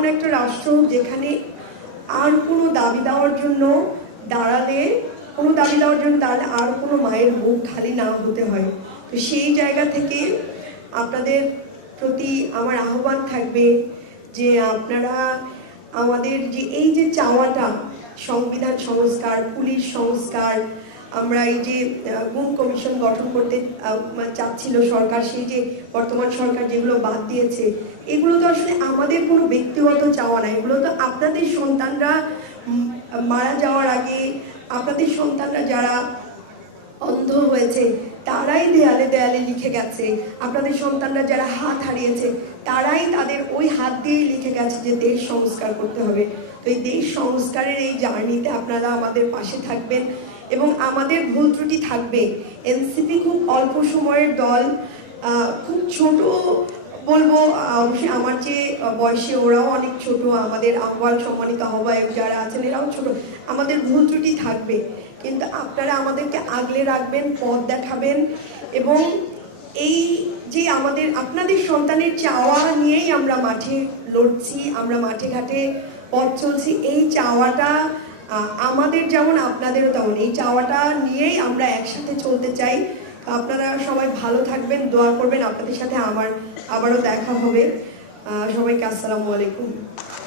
এমন একটা রাষ্ট্র যেখানে আর কোনো দাবি দেওয়ার জন্য দাঁড়ালে আর কোনো মায়ের বুক খালি না হতে হয়। তো সেই জায়গা থেকে আপনাদের প্রতি আমার আহ্বান থাকবে যে আপনারা আমাদের যে এই যে চাওয়াটা, সংবিধান সংস্কার, পুলিশ সংস্কার, আমরা এই যে গুম কমিশন গঠন করতে চাচ্ছিল সরকার, সেই যে বর্তমান সরকার যেগুলো বাদ দিয়েছে, এগুলো তো আসলে আমাদের কোনো ব্যক্তিগত চাওয়া না। এগুলো তো আপনাদের সন্তানরা মারা যাওয়ার আগে, আপনাদের সন্তানরা যারা অন্ধ হয়েছে তারাই দেয়ালে দেয়ালে লিখে গেছে, আপনাদের সন্তানরা যারা হাত হারিয়েছে তারাই তাদের ওই হাত দিয়েই লিখে গেছে যে দেশ সংস্কার করতে হবে। তো এই দেশ সংস্কারের এই জার্নিতে আপনারা আমাদের পাশে থাকবেন এবং আমাদের ভুল ত্রুটি থাকবে। এনসিপি খুব অল্প সময়ের দল, খুব ছোট বলবো, অবশ্যই আমার যে বয়সে ওরাও অনেক ছোট, আমাদের আহ্বান সম্মানিত আহ্বায়ক যারা আছেন এরাও ছোট, আমাদের ভুল ত্রুটি থাকবে, কিন্তু আপনারা আমাদেরকে আগলে রাখবেন, পথ দেখাবেন এবং এই যে আপনাদের সন্তানের চাওয়া নিয়েই আমরা মাঠে লড়ছি, আমরা মাঠে ঘাটে পথ চলছি। এই চাওয়াটা আমাদের যেমন আপনাদেরও তেমন, এই চাওয়াটা নিয়েই আমরা একসাথে চলতে চাই। আপনারা সবাই ভালো থাকবেন, দোয়া করবেন, আপনাদের সাথে আমার আবারও দেখা হবে। সবাইকে আসসালামু আলাইকুম।